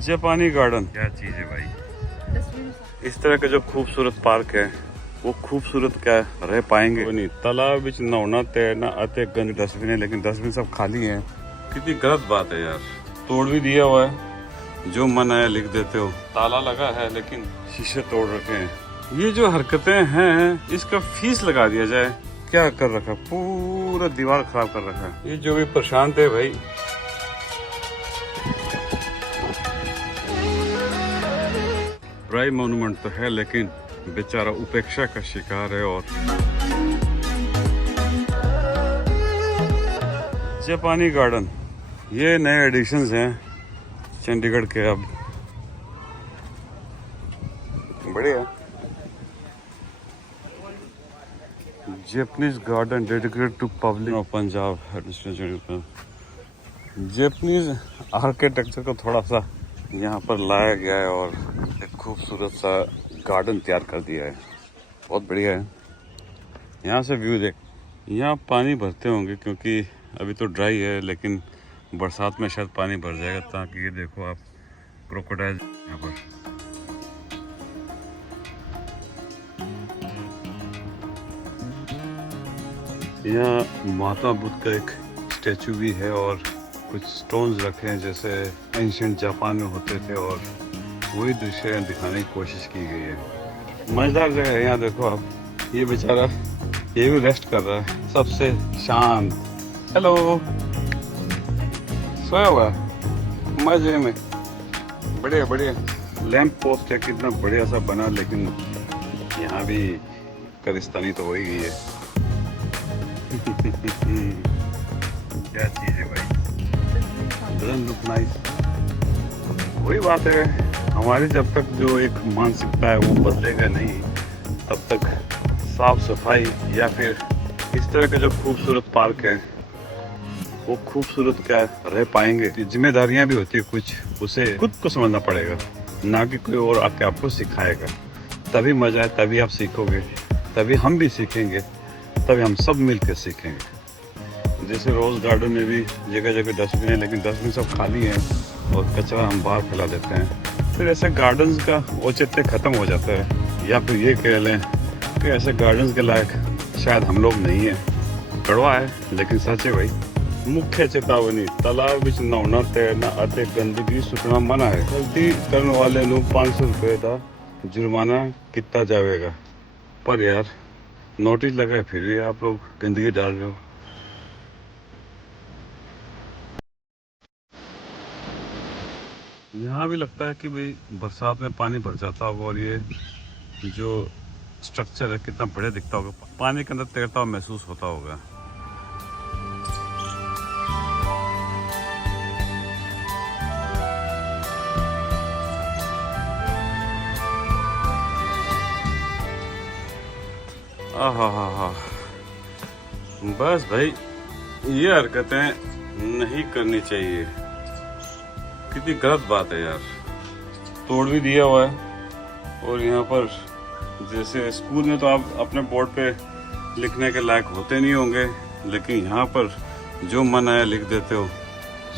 जापानी गार्डन क्या चीज है भाई। इस तरह के जो खूबसूरत पार्क है वो खूबसूरत क्या रह पाएंगे वो नहीं। तालाब बिच नहाना तैरना आते गंद डस्टबिन है, लेकिन डस्टबिन सब खाली है। कितनी गलत बात है यार। तोड़ भी दिया हुआ है, जो मन आया लिख देते हो। ताला लगा है लेकिन शीशे तोड़ रखे हैं। ये जो हरकतें हैं इसका फीस लगा दिया जाए। क्या कर रखा, पूरा दीवार खराब कर रखा है। ये जो भी प्रशांत है भाई, प्राइम मॉन्यूमेंट तो है लेकिन बेचारा उपेक्षा का शिकार है। और जापानी गार्डन ये नए एडिशंस हैं चंडीगढ़ के। अब बढ़िया Japanese garden dedicated to public of Punjab administration. Japanese architecture को थोड़ा सा यहाँ पर लाया गया है और एक खूबसूरत सा गार्डन तैयार कर दिया है। बहुत बढ़िया है। यहाँ से व्यू देख। यहाँ पानी भरते होंगे क्योंकि अभी तो ड्राई है, लेकिन बरसात में शायद पानी भर जाएगा। ताकि ये देखो आप क्रोकोडाइल यहाँ पर। यहाँ माता बुद्ध का एक स्टैचू भी है और कुछ स्टोन्स रखे हैं जैसे एंशिएंट जापान में होते थे, और वही दृश्य दिखाने की कोशिश की गई है। मजेदार जगह है। यहाँ देखो आप, ये बेचारा ये भी रेस्ट कर रहा है सबसे शांत। हेलो, सोया हुआ मजे में। बढ़िया बढ़िया लैंप पोस्ट है, कितना बढ़िया सा बना। लेकिन यहाँ भी करिस्तानी तो हो ही गई है। क्या चीज है भाई, doesn't look nice। वही बात है, हमारी जब तक जो एक मानसिकता है वो बदलेगा नहीं, तब तक साफ सफाई या फिर इस तरह के जो खूबसूरत पार्क है वो खूबसूरत क्या रह पाएंगे। जिम्मेदारियां भी होती है कुछ, उसे खुद को समझना पड़ेगा, ना कि कोई और आके आपको सिखाएगा। तभी मजा है, तभी आप सीखोगे, तभी हम भी सीखेंगे, तभी हम सब मिलकर सीखेंगे। जैसे रोज गार्डन में भी जगह जगह डस्टबिन है, लेकिन डस्टबिन सब खाली है और कचरा हम बाहर फैला देते हैं। फिर ऐसे गार्डन्स का औचित्य खत्म हो जाता है। या फिर ये कह लें कि ऐसे गार्डन्स के लायक शायद हम लोग नहीं है। कड़वा है लेकिन सच है भाई। मुख्य चेतावनी, तालाब बिच नहाना तैरना ਅਤੇ गंदगी सुटना मना है। गलती करने वाले ਨੂੰ 500 रुपये का जुर्माना किया जाएगा। पर यार नोटिस लगा है, फिर भी आप लोग गंदगी डाल रहे हो। यहाँ भी लगता है कि भाई बरसात में पानी भर जाता होगा, और ये जो स्ट्रक्चर है कितना बढ़िया दिखता होगा। पानी के अंदर तैरता हुआ महसूस होता होगा। आहा, बस भाई ये हरकतें नहीं करनी चाहिए। कितनी गलत बात है यार। तोड़ भी दिया हुआ है, और यहाँ पर जैसे स्कूल में तो आप अपने बोर्ड पे लिखने के लायक होते नहीं होंगे, लेकिन यहाँ पर जो मन आया लिख देते हो।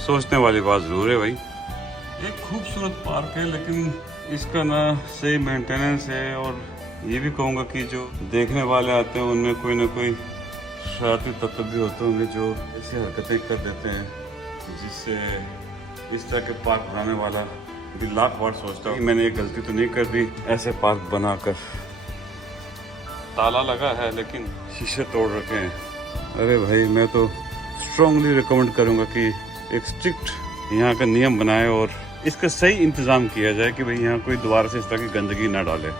सोचने वाली बात जरूर है भाई। एक खूबसूरत पार्क है लेकिन इसका ना सही मेंटेनेंस है। और ये भी कहूँगा कि जो देखने वाले आते हैं उनमें कोई ना कोई शरारती तत्व भी होते होंगे जो ऐसी हरकतें कर देते हैं, जिससे इस तरह के पार्क बनाने वाला भी लाख बार सोचता हूँ कि मैंने ये गलती तो नहीं कर दी ऐसे पार्क बनाकर। ताला लगा है लेकिन शीशे तोड़ रखे हैं। अरे भाई मैं तो स्ट्रांगली रिकमेंड करूँगा कि एक स्ट्रिक्ट यहाँ का नियम बनाए और इसका सही इंतज़ाम किया जाए कि भाई यहाँ कोई दोबारा से इस तरह की गंदगी ना डाले।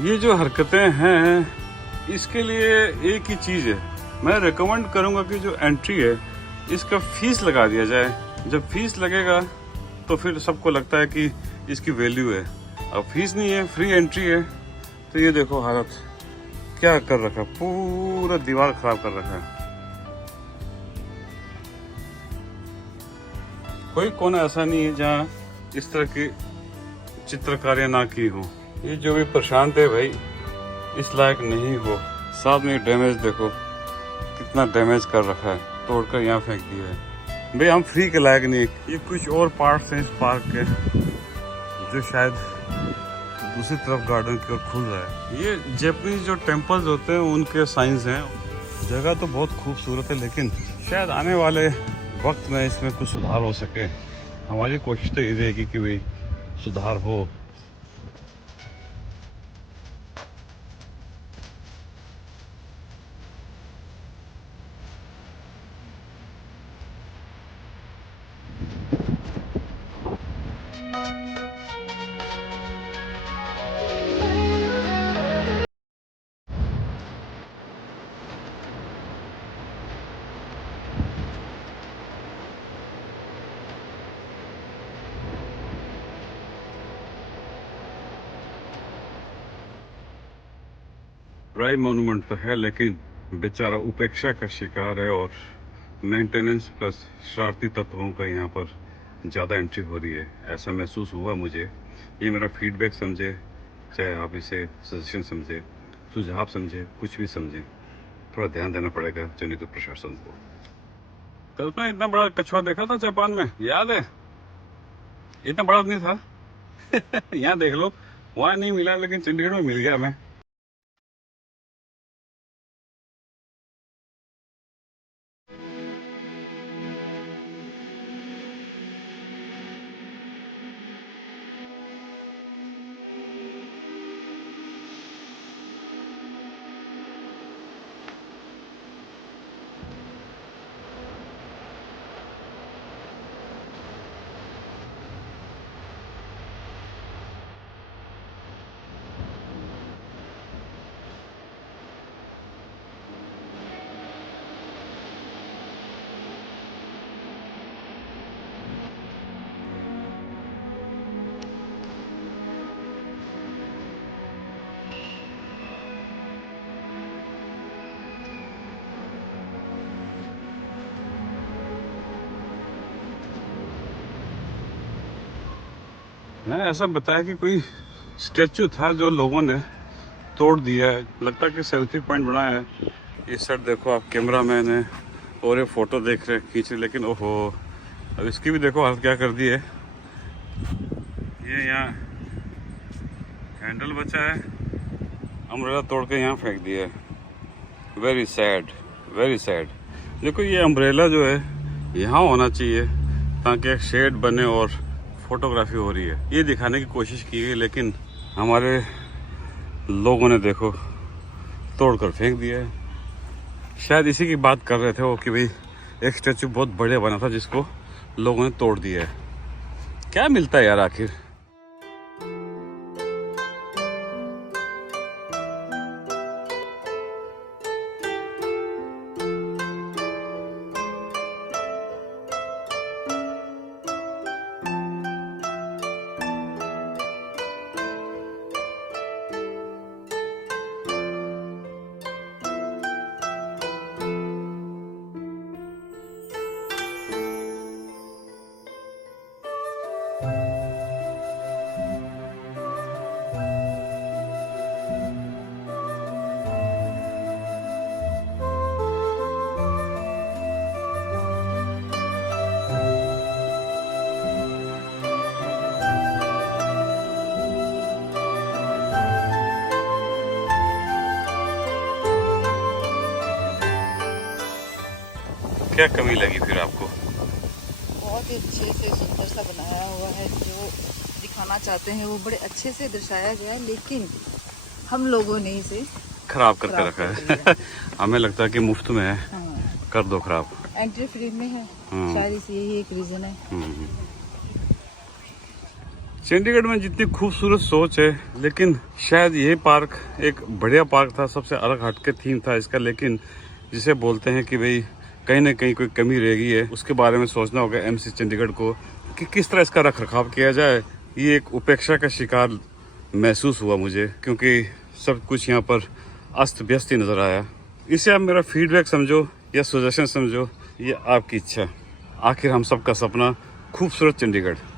ये जो हरकतें हैं इसके लिए एक ही चीज़ है, मैं रिकमेंड करूँगा कि जो एंट्री है इसका फीस लगा दिया जाए। जब फीस लगेगा तो फिर सबको लगता है कि इसकी वैल्यू है। अब फीस नहीं है, फ्री एंट्री है। तो ये देखो हालत क्या कर रखा, पूरा दीवार खराब कर रखा है। कोई कोना ऐसा नहीं है जहाँ इस तरह की चित्रकारियाँ ना की हो। ये जो भी प्रशांत है भाई इस लायक नहीं हो। साथ में डैमेज देखो कितना डैमेज कर रखा है, तोड़कर यहाँ फेंक दिया है। भाई हम फ्री के लायक नहीं। ये कुछ और पार्ट्स हैं इस पार्क के जो शायद दूसरी तरफ गार्डन की ओर खुल रहा है। ये जापानीज जो टेम्पल्स होते हैं उनके साइंस हैं। जगह तो बहुत खूबसूरत है, लेकिन शायद आने वाले वक्त में इसमें कुछ सुधार हो सके। हमारी कोशिश तो ये रहेगी कि भाई सुधार हो। प्राइम मोन्यूमेंट तो है, लेकिन बेचारा उपेक्षा का शिकार है और मेंटेनेंस प्लस शरारती तत्वों का यहाँ पर ज़्यादा एंट्री हो रही है, ऐसा महसूस हुआ मुझे। ये मेरा फीडबैक समझे, चाहे आप इसे सजेशन समझे, सुझाव समझे, कुछ भी समझे, थोड़ा ध्यान देना पड़ेगा चयनित प्रशासन को। कल मैं इतना बड़ा कछुआ देखा था जापान में, याद है? इतना बड़ा नहीं था। यहाँ देख लो, वहाँ नहीं मिला, लेकिन चंडीगढ़ में मिल गया हमें। मैंने ऐसा बताया कि कोई स्टेचू था जो लोगों ने तोड़ दिया है, लगता है कि सेल्फी पॉइंट बनाया है। इस साइड देखो आप, कैमरा मैन है और ये फोटो देख रहे खींच रहे, लेकिन ओहो, अब इसकी भी देखो हालत क्या कर दी है। ये यहाँ हैंडल बचा है, अम्ब्रेला तोड़ के यहाँ फेंक दिया है। Very sad, very sad. देखो ये अम्ब्रेला जो है यहाँ होना चाहिए ताकि एक शेड बने और फोटोग्राफी हो रही है, ये दिखाने की कोशिश की गई, लेकिन हमारे लोगों ने देखो तोड़कर फेंक दिया है। शायद इसी की बात कर रहे थे वो कि भाई एक स्टैचू बहुत बढ़िया बना था जिसको लोगों ने तोड़ दिया है। क्या मिलता है यार आखिर। क्या कमी लगी फिर आपको? बहुत ही अच्छे से सुंदर सा बनाया हुआ है, जो दिखाना चाहते हैं वो बड़े अच्छे से दर्शाया गया है, लेकिन हम लोगों ने इसे खराब करके रखा है। हमें लगता है कि मुफ्त में है। हाँ। कर दो खराब। एंट्री फ्री में है, शायद इस यही एक रीजन है। चंडीगढ़ में जितनी खूबसूरत सोच है, लेकिन शायद ये पार्क एक बढ़िया पार्क था, सबसे अलग हटके थीम था इसका, लेकिन जिसे बोलते हैं कि भाई कहीं ना कहीं कोई कमी रह गई है, उसके बारे में सोचना होगा एमसी चंडीगढ़ को कि किस तरह इसका रख रखाव किया जाए। ये एक उपेक्षा का शिकार महसूस हुआ मुझे, क्योंकि सब कुछ यहाँ पर अस्त व्यस्त ही नज़र आया। इसे आप मेरा फीडबैक समझो या सजेशन समझो, ये आपकी इच्छा। आखिर हम सबका सपना खूबसूरत चंडीगढ़।